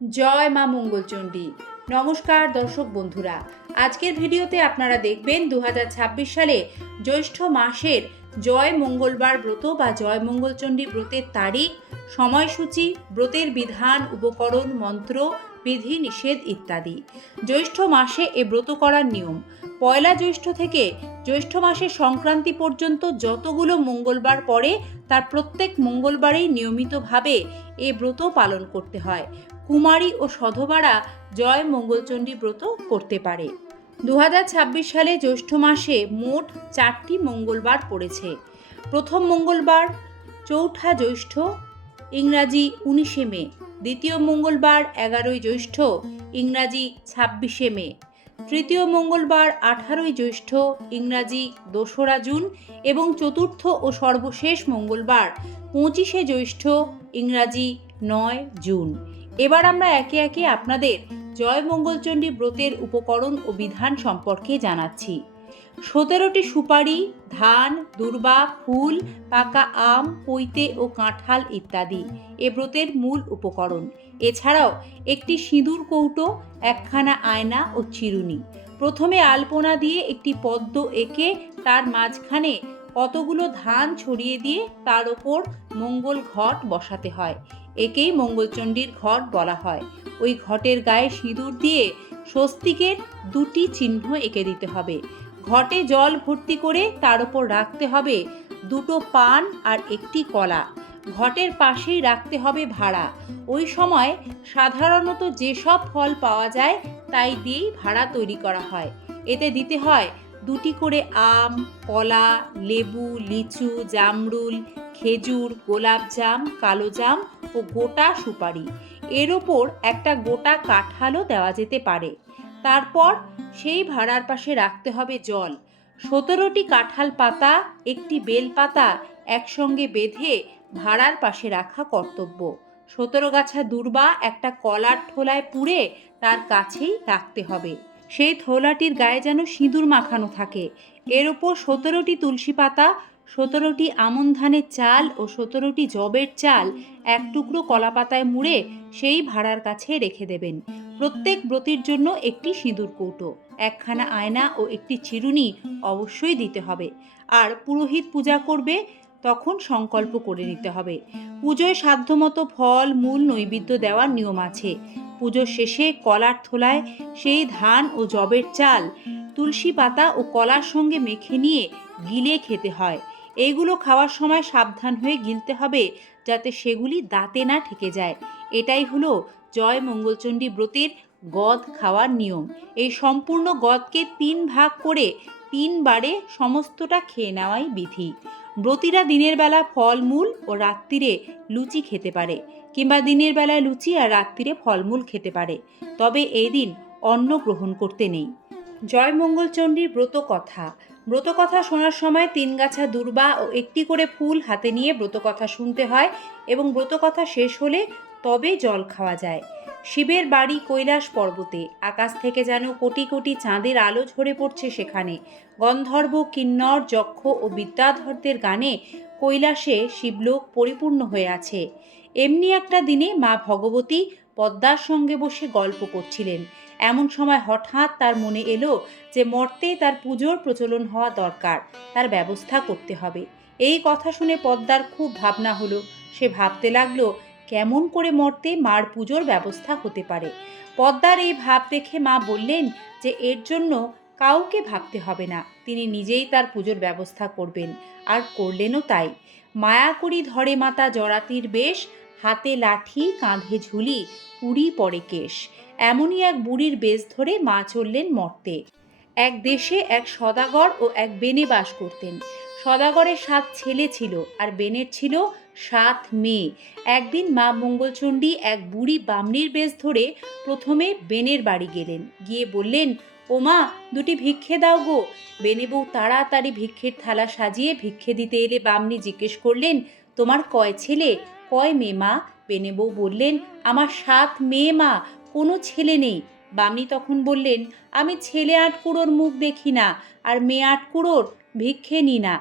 জয় মা মঙ্গলচণ্ডী। নমস্কার দর্শক বন্ধুরা, আজকের ভিডিওতে আপনারা দেখবেন 2026 সালে জ্যৈষ্ঠ মাসের জয় মঙ্গলবার ব্রত বা জয় মঙ্গলচণ্ডী ব্রতের তারিখ, সময়সূচি, ব্রতের বিধান, উপকরণ, মন্ত্র, বিধি নিষেধ ইত্যাদি। জ্যৈষ্ঠ মাসে এ ব্রত করার নিয়ম: পয়লা জ্যৈষ্ঠ থেকে জ্যৈষ্ঠ মাসের সংক্রান্তি পর্যন্ত যতগুলো মঙ্গলবার পড়ে তার প্রত্যেক মঙ্গলবারেই নিয়মিতভাবে এ ব্রত পালন করতে হয়। কুমারী ও সধবারা জয় মঙ্গলচণ্ডী ব্রত করতে পারে। 2026 সালে জ্যৈষ্ঠ মাসে মোট 4টি মঙ্গলবার পড়েছে। প্রথম মঙ্গলবার চৌঠা জ্যৈষ্ঠ, ইংরাজি 19শে মে। দ্বিতীয় মঙ্গলবার 11ই জ্যৈষ্ঠ, ইংরাজি 26শে মে। তৃতীয় মঙ্গলবার 18ই জ্যৈষ্ঠ, ইংরাজি 2রা জুন। এবং চতুর্থ ও সর্বশেষ মঙ্গলবার 25শে জ্যৈষ্ঠ, ইংরাজি 9 জুন। এবার আমরা একে একে আপনাদের জয় মঙ্গলচণ্ডী ব্রতের উপকরণ ও বিধান সম্পর্কে জানাচ্ছি। 17টি সুপারি, ধান, দূর্বা, ফুল, পাকা আম, পৈতে ও কাঁঠাল ইত্যাদি এ ব্রতের মূল উপকরণ। এছাড়াও একটি সিঁদুর কৌটো, একখানা আয়না ও চিরুনি। প্রথমে আলপনা দিয়ে একটি পদ্ম এঁকে তার মাঝখানে কতগুলো ধান ছড়িয়ে দিয়ে তার ওপর মঙ্গল ঘট বসাতে হয়। একেই মঙ্গলচণ্ডীর ঘট বলা হয়। ওই ঘটের গায়ে সিঁদুর দিয়ে স্বস্তিকের 2টি চিহ্ন এঁকে দিতে হবে। ঘটে জল ভর্তি করে তার উপর রাখতে হবে 2টো পান আর একটি কলা। ঘটের পাশেই রাখতে হবে ভাড়া। ওই সময় সাধারণত যেসব ফল পাওয়া যায় তাই দিয়েই ভাড়া তৈরি করা হয়। এতে দিতে হয় 2টি করে আম, কলা, লেবু, লিচু, জামরুল, খেজুর, গোলাপজাম, কালোজাম ও গোটা সুপারি। এর ওপর একটা গোটা কাঁঠালও দেওয়া যেতে পারে। তারপর সেই ভাড়ার পাশে রাখতে হবে জল। 17টি কাঁঠাল পাতা, একটি বেল পাতা একসঙ্গে বেঁধে ভাড়ার পাশে রাখা কর্তব্য। 17 গাছা দূর্বা একটা কলার ঠোলায় পুড়ে তার কাছেই রাখতে হবে। সেই থোলাটির গায়ে যেন সিঁদুর মাখানো থাকে। এর ওপর 17টি তুলসী পাতা, 17টি আমন ধানের চাল ও 17টি যবের চাল এক টুকরো কলা পাতায় মুড়ে সেই ভাড়ার কাছে রেখে দেবেন। প্রত্যেক ব্রতীর জন্য একটি সিঁদুর কৌটো, একখানা আয়না ও একটি চিরুনি অবশ্যই দিতে হবে। আর পুরোহিত পূজা করবে তখন সংকল্প করে নিতে হবে। পুজোয় সাধ্যমতো ফল মূল নৈবেদ্য দেওয়ার নিয়ম আছে। পুজোর শেষে কলার থোলায় সেই ধান ও যবের চাল তুলসী পাতা ও কলার সঙ্গে মেখে নিয়ে গিলে খেতে হয়। এইগুলো খাওয়ার সময় সাবধান হয়ে গিলতে হবে যাতে সেগুলি দাঁতে না ঠেকে যায়। এটাই হলো জয় মঙ্গলচণ্ডী ব্রতের গদ খাওয়ার নিয়ম। এই সম্পূর্ণ গদকে 3 ভাগ করে 3 বারে সমস্তটা খেয়ে নেওয়াই বিধি। ব্রতীরা দিনের বেলা ফলমূল ও রাত্রিরে লুচি খেতে পারে, কিংবা দিনের বেলায় লুচি আর রাত্রিরে ফলমূল খেতে পারে। তবে এই দিন অন্ন গ্রহণ করতে নেই। জয় মঙ্গলচণ্ডীর ব্রতকথা। ব্রতকথা শোনার সময় 3 গাছা দূর্বা ও একটি করে ফুল হাতে নিয়ে ব্রতকথা শুনতে হয় এবং ব্রতকথা শেষ হলে তবে জল খাওয়া যায়। শিবের বাড়ি কৈলাস পর্বতে। আকাশ থেকে যেন কোটি কোটি চাঁদের আলো ঝরে পড়ছে সেখানে। গন্ধর্ব, কিন্নর, যক্ষ ও বিদ্যাধরদের গানে কৈলাসে শিবলোক পরিপূর্ণ হয়ে আছে। এমনি একটা দিনে মা ভগবতী পদ্মার সঙ্গে বসে গল্প করছিলেন। এমন সময় হঠাৎ তার মনে এলো যে মর্তে তার পুজোর প্রচলন হওয়া দরকার, তার ব্যবস্থা করতে হবে। এই কথা শুনে পদ্মার খুব ভাবনা হলো। সে ভাবতে লাগলো কেমন করে মর্তে মার পুজোর ব্যবস্থা হতে পারে। পদ্মার এই ভাব দেখে মা বললেন যে এর জন্য কাউকে ভাবতে হবে না, তিনি নিজেই তার পুজোর ব্যবস্থা করবেন। আর করলেনও তাই। মায়াকড়ি ধরে মাতা জরাতির বেশ, হাতে লাঠি কাঁধে ঝুলি, পুরী পরে কেশ। এমনই এক বুড়ির বেশ ধরে মা চললেন মর্তে। এক দেশে এক সদাগর ও এক বেনে বাস করতেন। সদাগরের 7 ছেলে ছিল আর বেনের ছিল 7 মেয়ে। একদিন মা মঙ্গলচণ্ডী এক বুড়ি বামনির বেশ ধরে প্রথমে বেনের বাড়ি গেলেন। গিয়ে বললেন, ও মা, 2টি ভিক্ষে দাও গো। বেনে বউ তাড়াতাড়ি ভিক্ষের থালা সাজিয়ে ভিক্ষে দিতে এলে বামনি জিজ্ঞেস করলেন, তোমার কয় ছেলে কয় মেয়ে মা? বেনে বউ বললেন, আমার 7 মেয়ে মা, কোনো ছেলে নেই। বামনি তখন বললেন, আমি ছেলে 8 কুঁড়োর মুখ দেখি না আর মেয়ে 8 কুঁড়োর ভিক্ষে নি না।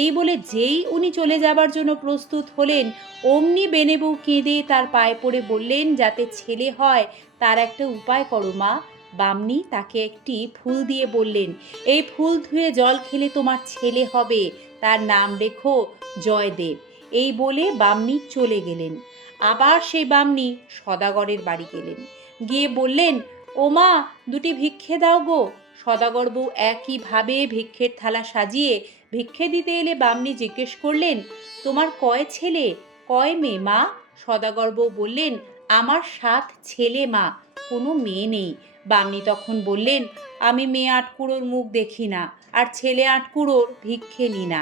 এই বলে যেই উনি চলে যাবার জন্য প্রস্তুত হলেন, অমনি বেনে বউ কেঁদে তার পায়ে পড়ে বললেন, যাতে ছেলে হয় তার একটা উপায় করো মা। বামনি তাকে একটি ফুল দিয়ে বললেন, এই ফুল ধুয়ে জল খেলে তোমার ছেলে হবে, তার নাম রেখো জয়দেব। এই বলে বামনি চলে গেলেন। আবার সেই বামনি সদাগরের বাড়ি গেলেন, গিয়ে বললেন, ও মা, দুটি ভিক্ষে দাও গো। সদাগর বউ একইভাবে ভিক্ষের থালা সাজিয়ে ভিক্ষে দিতে এলে বামনি জিজ্ঞেস করলেন, তোমার কয় ছেলে কয় মেয়ে মা? সদাগর বউ বললেন, আমার 7 ছেলে মা, কোনো মেয়ে নেই। বামনি তখন বললেন, আমি মেয়ে আটকুড়োর মুখ দেখি না, আর ছেলে আটকুড়োর ভিক্ষে নি না।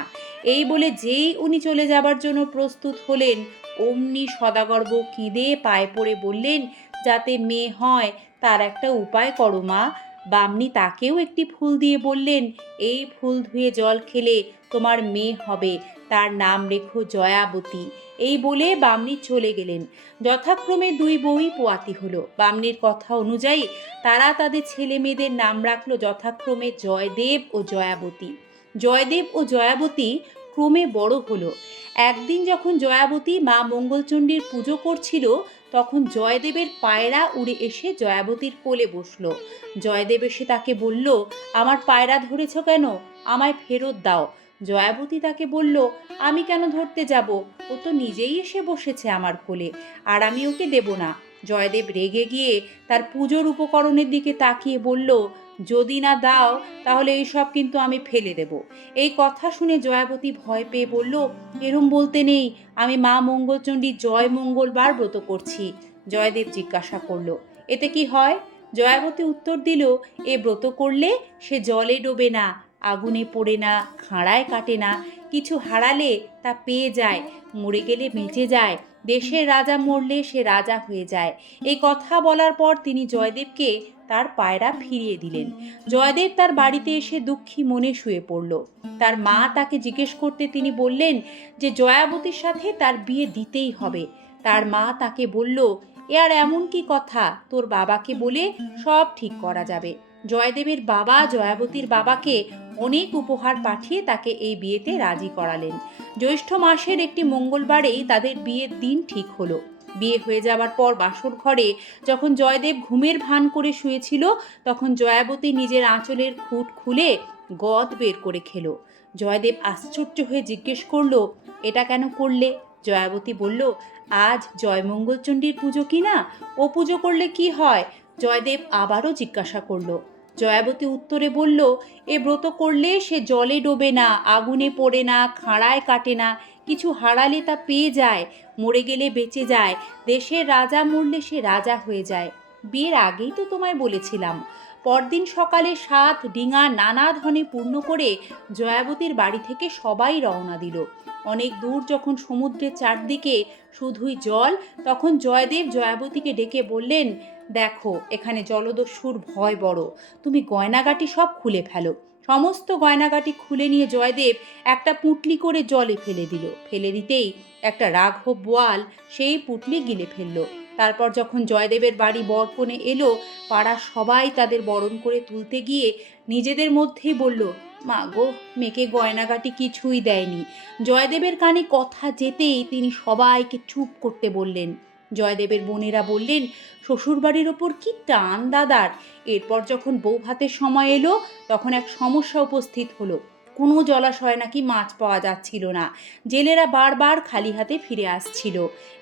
এই বলে যেই উনি চলে যাবার জন্য প্রস্তুত হলেন, অমনি সদাগর বউ কেঁদে পায়ে পড়ে বললেন, যাতে মেয়ে হয় তার একটা উপায় করো মা। বামনি তাকেও একটি ফুল দিয়ে বললেন, এই ফুল ধুয়ে জল খেলে তোমার মেয়ে হবে, তার নাম রেখো জয়াবতী। এই বলে বামনি চলে গেলেন। যথাক্রমে 2 বউই পোয়াতি হলো। বামনির কথা অনুযায়ী তারা তাদের ছেলে মেয়েদের নাম রাখলো যথাক্রমে জয়দেব ও জয়াবতী। জয়দেব ও জয়াবতী ক্রমে বড় হলো। একদিন যখন জয়াবতী মা মঙ্গলচণ্ডীর পুজো করছিল, তখন জয়দেবের পায়রা উড়ে এসে জয়াবতীর কোলে বসলো। জয়দেব এসে তাকে বলল, আমার পায়রা ধরেছ কেন? আমায় ফেরত দাও। জয়াবতী তাকে বলল, আমি কেন ধরতে যাব? ও তো নিজেই এসে বসেছে আমার কোলে, আর আমি ওকে দেব না। জয়দেব রেগে গিয়ে তার পুজোর উপকরণের দিকে তাকিয়ে বলল, যদি না দাও তাহলে এইসব কিন্তু আমি ফেলে দেব। এই কথা শুনে জয়াবতী ভয় পেয়ে বলল, এরম বলতে নেই, আমি মা মঙ্গলচণ্ডীর জয় মঙ্গলবার ব্রত করছি। জয়দেব জিজ্ঞাসা করল, এতে কি হয়? জয়াবতী উত্তর দিল, এ ব্রত করলে সে জলে ডোবে না, আগুনে পড়ে না, খাঁড়ায় কাটে না, কিছু হারালে তা পেয়ে যায়, মরে গেলে বেঁচে যায়, দেশের রাজা মরলে সে রাজা হয়ে যায়। এই কথা বলার পর তিনি জয়দেবকে তার পায়রা ফিরিয়ে দিলেন। জয়দেব তার বাড়িতে এসে দুঃখী মনে শুয়ে পড়ল। তার মা তাকে জিজ্ঞেস করতে তিনি বললেন যে জয়াবতীর সাথে তার বিয়ে দিতেই হবে। তার মা তাকে বলল, এ আর এমন কি কথা, তোর বাবাকে বলে সব ঠিক করা যাবে। জয়দেবের বাবা জয়াবতীর বাবাকে অনেক উপহার পাঠিয়ে তাকে এই বিয়েতে রাজি করালেন। জ্যৈষ্ঠ মাসের একটি মঙ্গলবারেই তাদের বিয়ের দিন ঠিক হলো। বিয়ে হয়ে যাবার পর বাসর ঘরে যখন জয়দেব ঘুমের ভান করে শুয়েছিল, তখন জয়াবতী নিজের আঁচলের খুঁট খুলে গদ বের করে খেলো। জয়দেব আশ্চর্য হয়ে জিজ্ঞেস করলো, এটা কেন করলে? জয়াবতী বলল, আজ জয়মঙ্গলচণ্ডীর পুজো কি না, ও পুজো করলে কি হয়? জয়দেব আবারও জিজ্ঞাসা করলো। জয়াবতী উত্তরে বলল, এ ব্রত করলে সে জলে ডোবে না, আগুনে পড়ে না, খাঁড়ায় কাটে না, কিছু হারালে তা পেয়ে যায়, মরে গেলে বেঁচে যায়, দেশের রাজা মরলে সে রাজা হয়ে যায়। বিয়ের আগেই তো তোমায় বলেছিলাম। পরদিন সকালে 7 ডিঙা নানা ধনে পূর্ণ করে জয়াবতীর বাড়ি থেকে সবাই রওনা দিল। অনেক দূর যখন সমুদ্রের চারদিকে শুধুই জল, তখন জয়দেব জয়াবতীকে ডেকে বললেন, দেখো এখানে জলদস্যুর ভয় বড়, তুমি গয়নাগাটি সব খুলে ফেলো। সমস্ত গয়নাগাটি খুলে নিয়ে জয়দেব একটা পুঁটলি করে জলে ফেলে দিল। ফেলে দিতেই একটা রাঘব বোয়াল সেই পুঁটলি গিলে ফেললো। তারপর যখন জয়দেবের বাড়ি বরকনে এলো, পাড়ার সবাই তাদের বরণ করে তুলতে গিয়ে নিজেদের মধ্যেই বলল, মা গো, মেয়েকে গয়নাগাটি কিছুই দেয়নি। জয়দেবের কানে কথা যেতেই তিনি সবাইকে চুপ করতে বললেন। জয়দেবের বোনেরা বললেন, শ্বশুরবাড়ির ওপর কি টান দাদার। এরপর যখন বউ ভাতের সময় এলো, তখন এক সমস্যা উপস্থিত হলো। কোনো জলাশয়ে নাকি মাছ পাওয়া যাচ্ছিল না। জেলেরা বারবার খালি হাতে ফিরে আসছিল।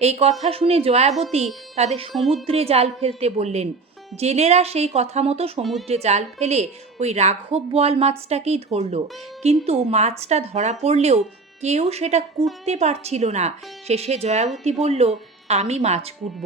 এই কথা শুনে জয়াবতী তাদের সমুদ্রে জাল ফেলতে বললেন। জেলেরা সেই কথা মতো সমুদ্রে জাল ফেলে ওই রাঘব বোয়াল মাছটাকেই ধরল। কিন্তু মাছটা ধরা পড়লেও কেউ সেটা কুটতে পারছিল না। শেষে জয়াবতী বলল, আমি মাছ কুটব।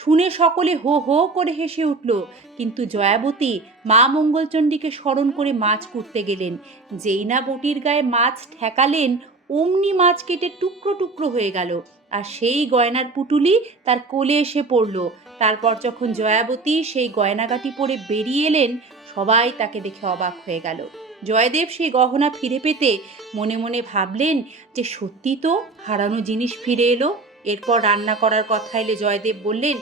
শুনে সকলে হো হো করে হেসে উঠল। কিন্তু জয়াবতী মা মঙ্গলচণ্ডীকে স্মরণ করে মাছ কুটতে গেলেন। যেই না বটির গায়ে মাছ ঠেকালেন, অমনি মাছ কেটে টুকরো টুকরো হয়ে গেল, আর সেই গয়নার পুটুলি তার কোলে এসে পড়ল। তারপর যখন জয়াবতী সেই গয়নাগাটি পরে বেরিয়ে এলেন, সবাই তাকে দেখে অবাক হয়ে গেল। জয়দেব সেই গহনা ফিরে পেতে মনে মনে ভাবলেন যে সত্যি তো হারানো জিনিস ফিরে এলো। এরপর রান্না করার কথা এলে জয়দেব বললেন,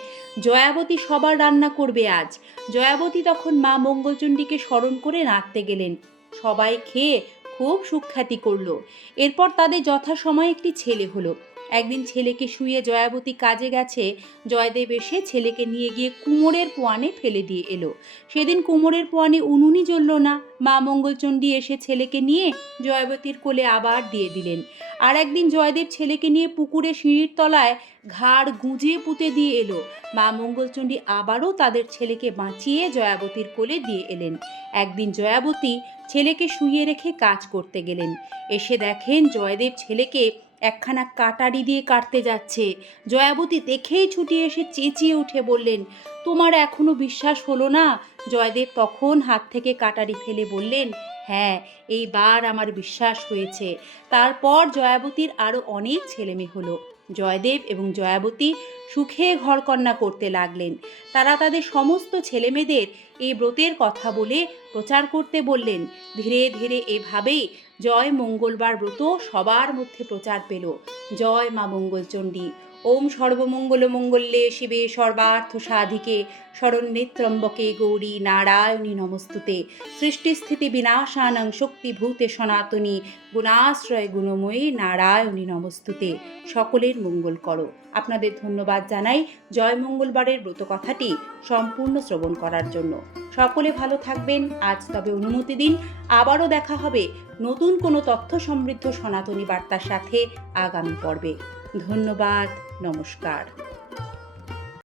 জয়াবতী সবার রান্না করবে আজ। জয়াবতী তখন মা মঙ্গলচণ্ডীকে স্মরণ করে নাড়তে গেলেন। সবাই খেয়ে খুব সুখ্যাতি করলো। এরপর তাদের যথাসময়ে একটি ছেলে হলো। একদিন ছেলেকে শুয়ে জয়াবতী কাজে গেছে, জয়দেব এসে ছেলেকে নিয়ে গিয়ে কুমোরের পোয়ানে ফেলে দিয়ে এলো। সেদিন কুমোরের পোয়ানে উনুনই জ্বলল না। মা মঙ্গলচণ্ডী এসে ছেলেকে নিয়ে জয়াবতীর কোলে আবার দিয়ে দিলেন। আর একদিন জয়দেব ছেলেকে নিয়ে পুকুরে সিঁড়ির তলায় ঘাড় গুঁজে পুঁতে দিয়ে এলো। মা মঙ্গলচণ্ডী আবারও তাদের ছেলেকে বাঁচিয়ে জয়াবতীর কোলে দিয়ে এলেন। একদিন জয়াবতী ছেলেকে শুইয়ে রেখে কাজ করতে গেলেন। এসে দেখেন জয়দেব ছেলেকে একখানা কাটারি দিয়ে কাটতে যাচ্ছে। জয়াবতী দেখেই ছুটে এসে চেঁচিয়ে উঠে বললেন, তোমার এখনো বিশ্বাস হলো না? জয়দেব তখন হাত থেকে কাটারি ফেলে বললেন, হ্যাঁ, এইবার আমার বিশ্বাস হয়েছে। তারপর জয়াবতীর আরও অনেক ছেলেমেয়ে হলো। জয়দেব এবং জয়াবতী সুখে ঘরকন্না করতে লাগলেন। তারা তাদের সমস্ত ছেলেমেয়েদের এই ব্রতের কথা বলে প্রচার করতে বললেন। ধীরে ধীরে এভাবেই জয় মঙ্গলবার ব্রত সবার মধ্যে প্রচার পেল। জয় মা মঙ্গলচণ্ডী। ওম সর্বমঙ্গল মঙ্গলে শিবে সর্বার্থ সাধিকে শরণ্যে ত্র্যম্বকে গৌরী নারায়ণী নমস্তুতে। সৃষ্টিস্থিতি বিনাশানং শক্তিভূতে সনাতনী গুণাশ্রয় গুণময়ী নারায়ণী নমস্তুতে। সকলের মঙ্গল করো। আপনাদের ধন্যবাদ জানাই জয় মঙ্গলবারের ব্রত কথাটি সম্পূর্ণ শ্রবণ করার জন্য। সকলে ভালো থাকবেন। আজ তবে অনুমতি দিন, আবারও দেখা হবে নতুন কোনো তথ্য সমৃদ্ধ সনাতনী বার্তার সাথে আগামী পর্বে। ধন্যবাদ। নমস্কার।